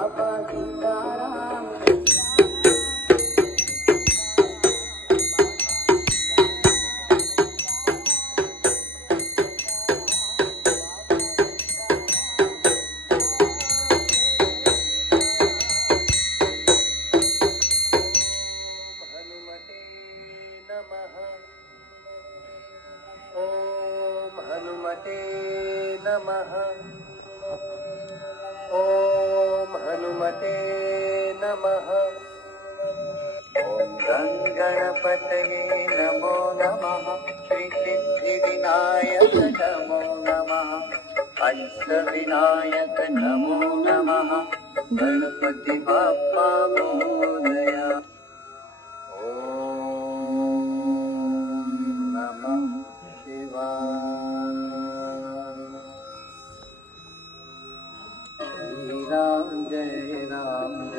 बाबा सीताराम हनुमते नमः। ओम हनुमते नमः। ओम गणपतये नमो नमः। श्री सिद्धि विनायक नमो नमः। अष्ट विनायक नमो नमः। गणपति बाप्पा मोरया। ओम नमः शिवाय। श्री राम जय राम